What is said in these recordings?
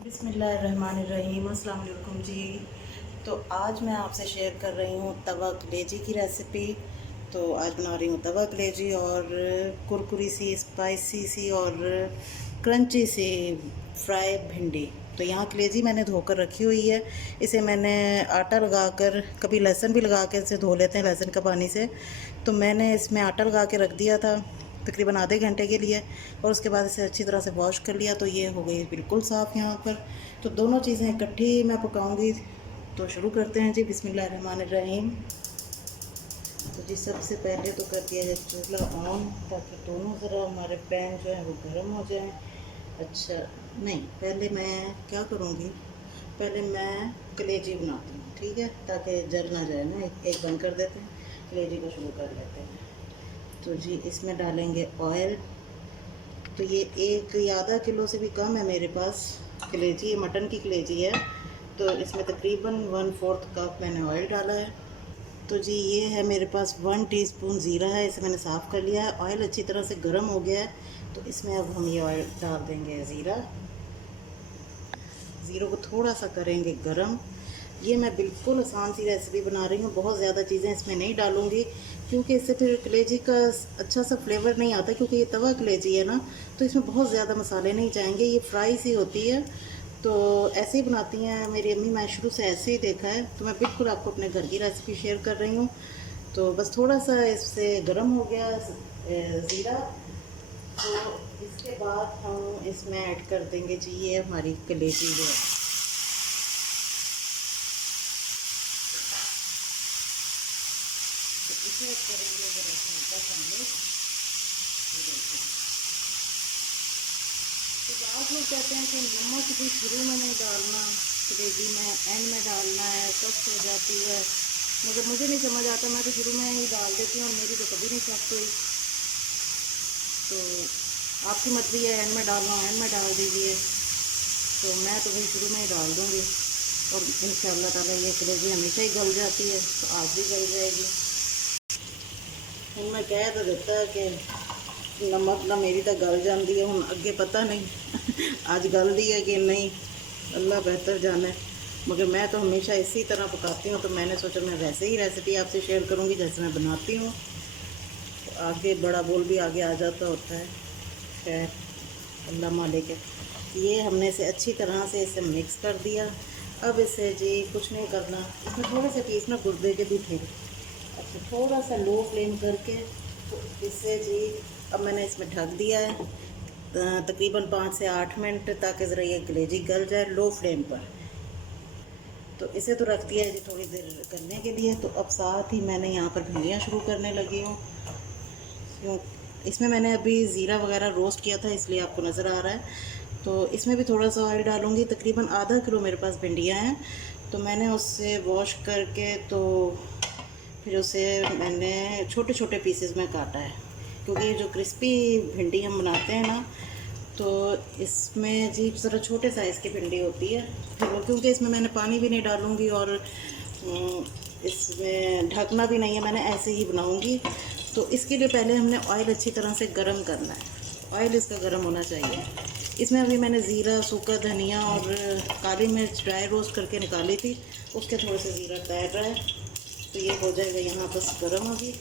बिस्मिल्लाहिर्रहमानिर्रहीम। अस्सलाम वालेकुम जी। तो आज मैं आपसे शेयर कर रही हूँ तवा कलेजी की रेसिपी। तो आज बना रही हूँ तवा कलेजी और कुरकुरी सी स्पाइसी सी और क्रंची सी फ्राई भिंडी। तो यहाँ कलेजी मैंने धोकर रखी हुई है। इसे मैंने आटा लगाकर, कभी लहसुन भी लगा के इसे धो लेते हैं लहसुन का पानी से, तो मैंने इसमें आटा लगा के रख दिया था तकरीबन आधे घंटे के लिए, और उसके बाद इसे अच्छी तरह से वॉश कर लिया। तो ये हो गई बिल्कुल साफ़ यहाँ पर। तो दोनों चीज़ें इकट्ठी मैं पकाऊंगी। तो शुरू करते हैं जी। बिस्मिल्लाहिर्रहमानिर्रहीम। तो जी सबसे पहले तो कर दिया जाए चूल्हा ऑन, ताकि दोनों ज़रा हमारे पैन जो है वो गर्म हो जाए। अच्छा नहीं, पहले मैं क्या करूँगी, पहले मैं कलेजी बनाती हूँ, ठीक है, ताकि जल ना जाए ना। एक बंद कर देते हैं, कलेजी को शुरू कर लेते हैं। तो जी इसमें डालेंगे ऑयल। तो ये एक या आधा किलो से भी कम है मेरे पास कलेजी, ये मटन की कलेजी है। तो इसमें तकरीबन 1/4 कप मैंने ऑयल डाला है। तो जी ये है मेरे पास 1 टीस्पून ज़ीरा है, इसे मैंने साफ़ कर लिया है। ऑयल अच्छी तरह से गर्म हो गया है, तो इसमें अब हम ये ऑयल डाल देंगे ज़ीरो को थोड़ा सा करेंगे गरम। ये मैं बिल्कुल आसान सी रेसिपी बना रही हूँ, बहुत ज़्यादा चीज़ें इसमें नहीं डालूँगी, क्योंकि इससे फिर कलेजी का अच्छा सा फ्लेवर नहीं आता। क्योंकि ये तवा कलेजी है ना, तो इसमें बहुत ज़्यादा मसाले नहीं जाएंगे, ये फ्राई सी होती है। तो ऐसे ही बनाती हैं मेरी अम्मी, मैं शुरू से ऐसे ही देखा है। तो मैं बिल्कुल आपको अपने घर की रेसिपी शेयर कर रही हूँ। तो बस थोड़ा सा इससे गर्म हो गया ज़ीरा, तो इसके बाद हम इसमें ऐड कर देंगे जी ये हमारी कलेजी है। तो इसे करेंगे ज़रा हल्का सा मिक्स। तो आप लोग कहते हैं कि नमक भी शुरू में नहीं डालना, कलेजी में एंड में डालना है, सख्त हो जाती है। मगर मुझे नहीं समझ आता, मैं तो शुरू में ही डाल देती हूँ और मेरी तो कभी नहीं सख्त हुई। तो आपकी मर्ज़ी है, एंड में डालना एंड में डाल दीजिए। तो मैं तो भाई शुरू में ही डाल दूँगी, और इंशाअल्लाह ताला ये कलेजी हमेशा ही गल जाती है, तो आज भी गल जाएगी। ਹੁਣ मैं कह तो ਦਿੱਤਾ कि नमक ना मेरी तो गल जाती है, हूँ अगे पता नहीं आज गलती है कि नहीं, अल्लाह बेहतर जाने। मगर मैं तो हमेशा इसी तरह पकाती हूँ, तो मैंने सोचा मैं वैसे ही रेसिपी आपसे शेयर करूँगी जैसे मैं बनाती हूँ। तो आगे बड़ा बोल भी आगे आ जाता होता है, खैर अल्लाह मालिक है। ये हमने इसे अच्छी तरह से इसे मिक्स कर दिया। अब इसे जी कुछ नहीं करना, इसमें थोड़े से पीस ना गुर्दे के भी थे। अच्छा थोड़ा सा लो फ्लेम करके, तो इससे जी अब मैंने इसमें ढक दिया है तकरीबन 5 से 8 मिनट, ताकि ज़रा ये कलेजी गल जाए लो फ्लेम पर। तो इसे तो रख दिया है जी थोड़ी देर करने के लिए। तो अब साथ ही मैंने यहाँ पर भिंडियाँ शुरू करने लगी हूँ। क्यों, इसमें मैंने अभी ज़ीरा वगैरह रोस्ट किया था, इसलिए आपको नज़र आ रहा है। तो इसमें भी थोड़ा सा ऑयल डालूँगी। तकरीबन आधा किलो मेरे पास भिंडियाँ हैं, तो मैंने उससे वॉश करके तो फिर उसे मैंने छोटे छोटे पीसेस में काटा है। क्योंकि जो क्रिस्पी भिंडी हम बनाते हैं ना, तो इसमें जी ज़रा छोटे साइज़ की भिंडी होती है। फिर वो क्योंकि इसमें मैंने पानी भी नहीं डालूँगी और इसमें ढकना भी नहीं है, मैंने ऐसे ही बनाऊँगी। तो इसके लिए पहले हमने ऑयल अच्छी तरह से गर्म करना है, ऑयल इसका गर्म होना चाहिए। इसमें अभी मैंने ज़ीरा, सूखा धनिया और काली मिर्च ड्राई रोस्ट करके निकाली थी, उसके थोड़े से ज़ीरा तैर रहा है। तो ये हो जाएगा यहाँ बस गर्म अभी।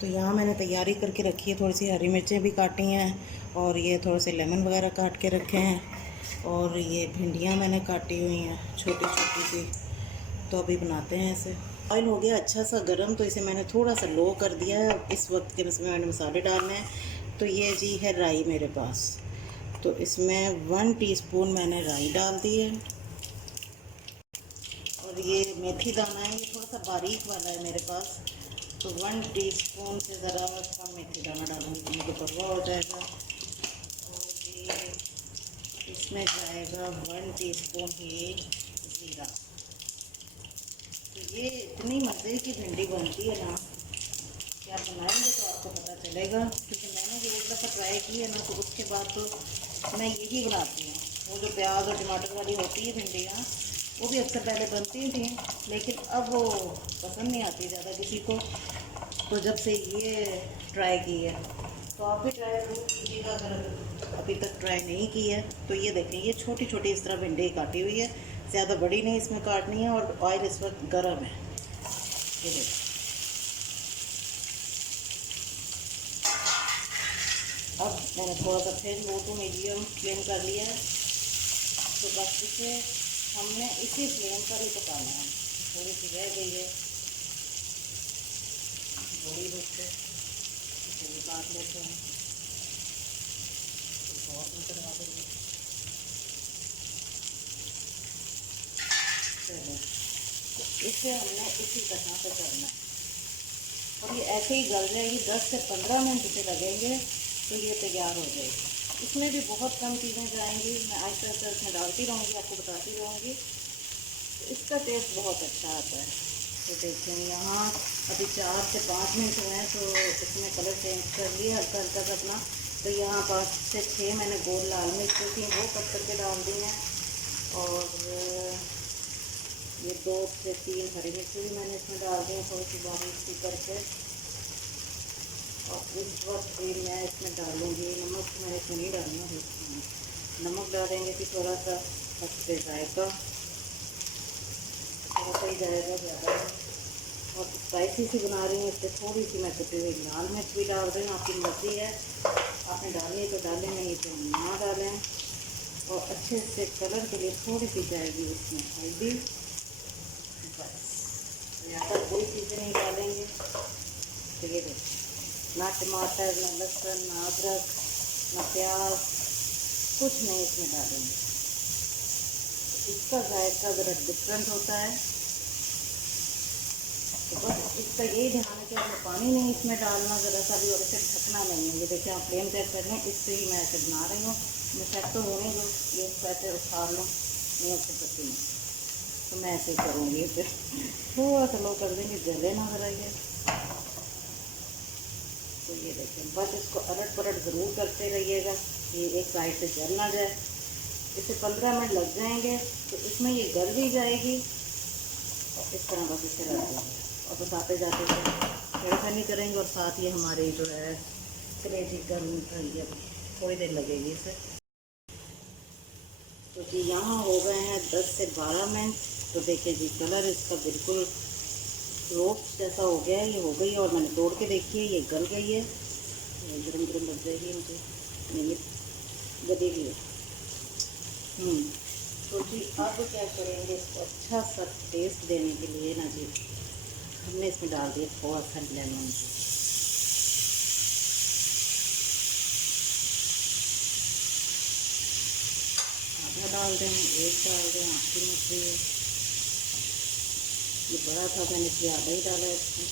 तो यहाँ मैंने तैयारी करके रखी है, थोड़ी सी हरी मिर्चें भी काटी हैं, और ये थोड़े से लेमन वगैरह काट के रखे हैं, और ये भिंडियाँ मैंने काटी हुई हैं छोटी छोटी सी। तो अभी बनाते हैं इसे। ऑयल हो गया अच्छा सा गर्म, तो इसे मैंने थोड़ा सा लो कर दिया है। इस वक्त के इसमें मैंने मसाले डालने हैं। तो ये जी है राई मेरे पास, तो इसमें 1 टीस्पून मैंने राई डाल दी है। और ये मेथी दाना है, ये थोड़ा सा बारीक वाला है मेरे पास, तो 1 टीस्पून से ज़रा कम मेथी दाना डालूँगी, मुझे परवा हो जाएगा। और ये इसमें जाएगा 1 टीस्पून ही ज़ीरा। तो ये इतनी मज़े की भिंडी बनती है ना कि आप बनाएंगे तो आपको पता चलेगा। क्योंकि मैंने ये एक दफ़ा ट्राई की है ना, तो उसके बाद तो मैं यही बनाती हूँ। वो जो प्याज और टमाटर वाली होती है भिंडियाँ, वो भी अक्सर पहले बनती थी, लेकिन अब वो पसंद नहीं आती ज़्यादा किसी को। तो जब से ये ट्राई की है, तो आप भी ट्राई ज़रूर कीजिएगा अगर अभी तक ट्राई नहीं की है। तो ये देखें, ये छोटी छोटी इस तरह भिंडी काटी हुई है, ज़्यादा बड़ी नहीं इसमें काटनी है, और ऑयल इस वक्त गर्म है। ये देखें, अब मैंने थोड़ा सा फिर लो टू मीडियम फ्लेम कर लिया है। तो बस इसे हमने इसी फ्लेम पर ही पकाना है। थोड़ी सी रह गई है बड़ी रोटी, इसे भी काट लेते हैं। बहुत नजर आ देंगे। चलो, तो इसे हमने इसी तरह से करना है, और ये ऐसे ही गल जाएगी। 10 से 15 मिनट इसे लगेंगे तो ये तैयार हो जाएगी। इसमें भी बहुत कम चीज़ें जाएंगी, मैं आहिस्ता आहिस्ता इसमें डालती रहूँगी, आपको बताती रहूँगी। तो इसका टेस्ट बहुत अच्छा आता है। तो देखते हैं, यहाँ अभी 4 से 5 मिनट हुए हैं, तो इसमें कलर चेंज कर लिया हल्का हल्का सा अपना। तो यहाँ 5 से 6 मैंने गोल लाल मिर्च थी वो कट करके डाल दी हैं, और ये 2 से 3 हरी मिर्च भी मैंने इसमें डाल दी हैं थोड़ी सी बारीक सी करके। और इस वक्त भी मैं इसमें डालूँगी नमक। मैं इसमें नहीं डालूँगा, नमक डालेंगे कि थोड़ा सा हंसते जाएगा, थोड़ा सा ही जाएगा ज़्यादा। और स्पाइसी सी बना रही हूँ, इससे थोड़ी सी मैं कुटी हुई लाल मिर्च भी डाल रही हूँ। आपकी मर्ज़ी है, आपने डालनी है तो डालें, नहीं तो ना डालें। और अच्छे से कलर के लिए थोड़ी सी जाएगी इसमें हल्दी, बस। ज़्यादा कोई चीज़ें नहीं डालेंगे। तो ये देखिए, ना टमाटर, ना लहसुन, ना अदरक, ना प्याज, कुछ नहीं इसमें डालेंगे। इसका जायका ज़रा डिफरेंट होता है। तो बस इसका यही ध्यान है कि हमें पानी नहीं इसमें डालना ज़रा सा भी, और इसे ढकना नहीं है। ये देखिए, आप फ्लेम चेक कर लें, इससे ही मैं ऐसे बना रही हूँ। मैं चेक तो होने दो, ये ऐसे उठा लूँ, नहीं अच्छे पत्ती में, तो मैं ऐसे ही करूँगी। फिर थोड़ा सा लो कर देंगे, जले ना ज़रा ये। तो ये देखें, बस इसको अलट पलट ज़रूर करते रहिएगा, ये एक साइड से जल ना जाए। इसे 15 मिनट लग जाएंगे, तो इसमें ये गल भी जाएगी। और इस तरह बस इसे रख देंगे, और बस आते जाते छेड़खानी करेंगे, और साथ ही हमारी जो है कलेजी गर्म रही है, थोड़ी देर लगेगी इसे। तो जी यहाँ हो गए हैं 10 से 12 मिनट। तो देखिए जी, कलर इसका बिल्कुल रोस्ट जैसा हो गया है, ये हो गई है। और मैंने तोड़ के देखी है, ये गल गई है। ये गर्म गर्म लग जाएगी मुझे, नहीं गलेगी है। तो जी अब क्या करेंगे, इसको अच्छा सा टेस्ट देने के लिए ना जी, हमने इसमें डाल दिया थोड़ा सा लेमन। आधा डाल दें, एक डाल दें, आपकी मर्जी है। ये बड़ा था, मैंने इसलिए आधा ही डाला इसमें।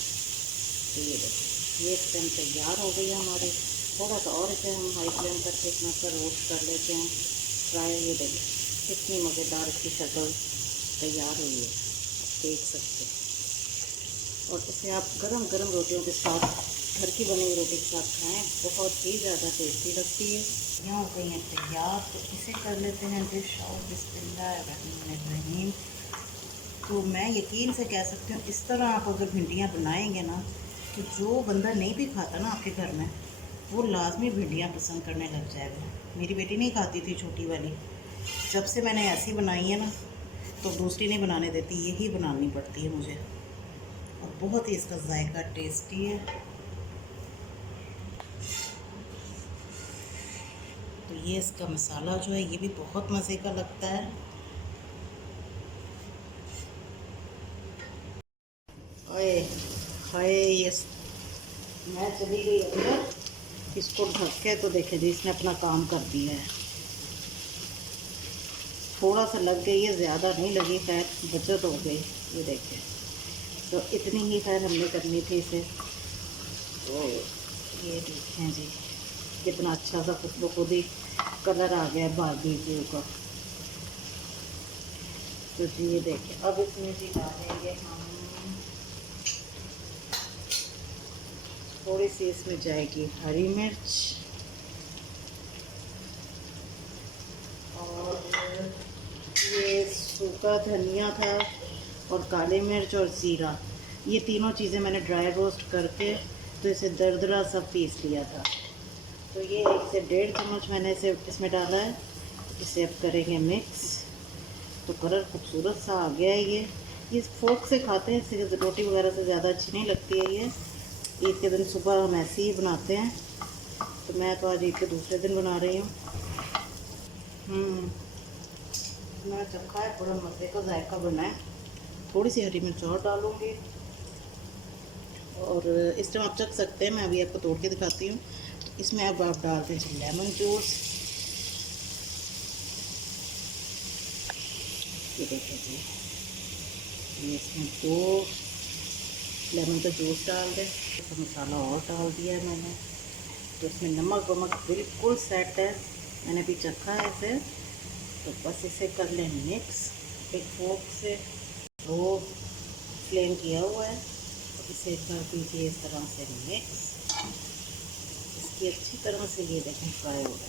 तो ये देखो, ये फ्लेम तैयार हो गई है हमारी। थोड़ा सा और इसे हम हाई फ्लेम पर इतना सा रोस्ट कर लेते हैं फ्राई। ये देखिए, कितनी मज़ेदार इसकी शक्ल तैयार हुई है, देख सकते हैं। और इसे आप गरम गरम रोटियों के साथ, घर की बनी हुई रोटी के साथ खाएं, बहुत ही ज़्यादा टेस्टी लगती है। यहाँ हो गई है तैयार, तो इसे कर लेते हैं डिश और बिस्मिल्लाहिर्रहमानिर्रहीम। तो मैं यकीन से कह सकती हूँ, इस तरह आप अगर भिंडियाँ बनाएंगे ना, तो जो बंदा नहीं भी खाता ना आपके घर में, वो लाजमी भिंडियाँ पसंद करने लग जाएगा। मेरी बेटी नहीं खाती थी, छोटी वाली। जब से मैंने ऐसी बनाई है ना, तो दूसरी नहीं बनाने देती, यही बनानी पड़ती है मुझे। और बहुत ही इसका जायका टेस्टी है। तो ये इसका मसाला जो है, ये भी बहुत मज़े का लगता है। ओए हाय, ये मैं चली गई अंदर, इसको ढक के। तो देखे जी, इसने अपना काम कर दिया है। थोड़ा सा लग गई है, ज़्यादा नहीं लगी, खैर बचत हो गई। ये देखें, तो इतनी ही खैर हमने करनी थी इसे। तो ये देखें जी, कितना अच्छा सा खुशबू, खुद ही कलर आ गया बारबेक्यू का। तो जी ये देखें, अब इसमें जी डालेंगे हम थोड़ी सी, इसमें जाएगी हरी मिर्च, और ये सूखा धनिया था, और काली मिर्च और ज़ीरा। ये तीनों चीज़ें मैंने ड्राई रोस्ट करके तो इसे दरदरा सा पीस लिया था। तो ये 1 से 1.5 चम्मच मैंने इसे इसमें डाला है। इसे अब करेंगे मिक्स। तो कलर खूबसूरत सा आ गया है। ये फोर्क से खाते हैं, इससे रोटी वगैरह से ज़्यादा अच्छी नहीं लगती है। ये ईद के दिन सुबह हम ऐसे ही बनाते हैं, तो मैं तो आज ईद के दूसरे दिन बना रही हूँ। मैं चखा है, थोड़ा मज़े का जायका बना है। थोड़ी सी हरी मिर्च और डालूँगी, और इस टाइम आप चख सकते हैं, मैं अभी आपको तोड़ के दिखाती हूँ। इसमें अब आप डालते हैं लेमन जूस। ये देखिए जी, ये इसमें 2 लेमन का जूस डाल दें। तो मसाला और डाल दिया है मैंने। तो इसमें नमक वमक बिल्कुल सेट है, मैंने अभी चखा है इसे। तो बस इसे कर लें मिक्स एक फोर्क से। तो फ्लेम किया हुआ है, तो इसे कर दीजिए इस तरह से मिक्स। इसकी अच्छी तरह से ये देखें फ्राई हो गया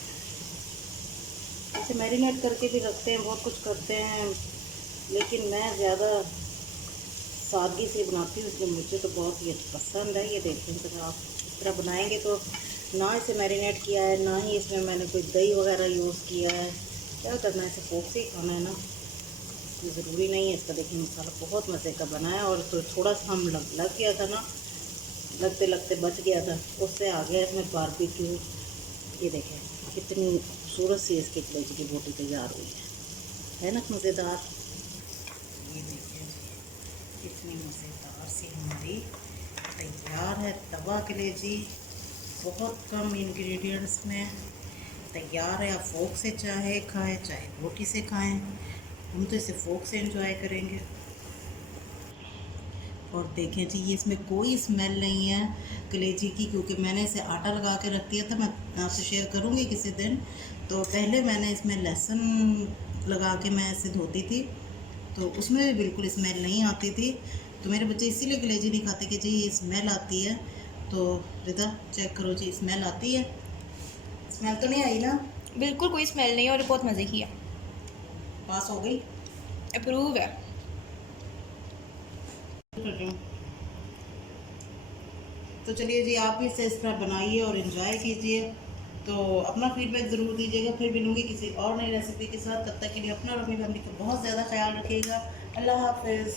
है। इसे मैरिनेट करके भी रखते हैं, बहुत कुछ करते हैं, लेकिन मैं ज़्यादा सादगी से बनाती हूँ, इसलिए मुझे तो बहुत ही पसंद है। ये देखिए अगर आप इस तरह बनाएंगे तो ना इसे मैरिनेट किया है, ना ही इसमें मैंने कोई दही वगैरह यूज़ किया है। क्या करना है, इसे फोर्क से ही खाना है ना, ये ज़रूरी नहीं है इसका। देखिए मसाला बहुत मज़े का बना है, और तो थोड़ा सा हम लग गया था ना, लगते लगते बच गया था, उससे आ गया इसमें बारबेक्यू। ये देखें कितनी खूबसूरत सी इसकी कलेजी की बोटी तैयार हुई है ना, मज़ेदार। ये देखिए कितनी मज़ेदार सी हमारी तैयार है तवा कलेजी। बहुत कम इंग्रेडिएंट्स में तैयार है। आप फोर्क से चाहे खाएं, चाहे रोटी से खाएं, हम तो इसे फोर्क से एंजॉय करेंगे। और देखें जी, ये इसमें कोई स्मेल नहीं है कलेजी की, क्योंकि मैंने इसे आटा लगा के रख दिया था। मैं आपसे शेयर करूँगी किसी दिन। तो पहले मैंने इसमें लहसुन लगा के मैं इसे धोती थी, तो उसमें भी बिल्कुल स्मेल नहीं आती थी। तो मेरे बच्चे इसीलिए कलेजी नहीं खाते कि जी ये स्मेल आती है। तो रिदा चेक करो जी, स्मेल आती है? स्मेल तो नहीं आई ना? बिल्कुल कोई स्मेल नहीं है, और बहुत मज़े की है। पास हो गई, अप्रूव है। तो चलिए जी, आप भी इसे इस तरह बनाइए और इन्जॉय कीजिए। तो अपना फीडबैक ज़रूर दीजिएगा। फिर मिलूँगी किसी और नई रेसिपी के साथ। तब तक के लिए अपना और अपनी फैमिली का बहुत ज़्यादा ख्याल रखिएगा। अल्लाह हाफ़िज़।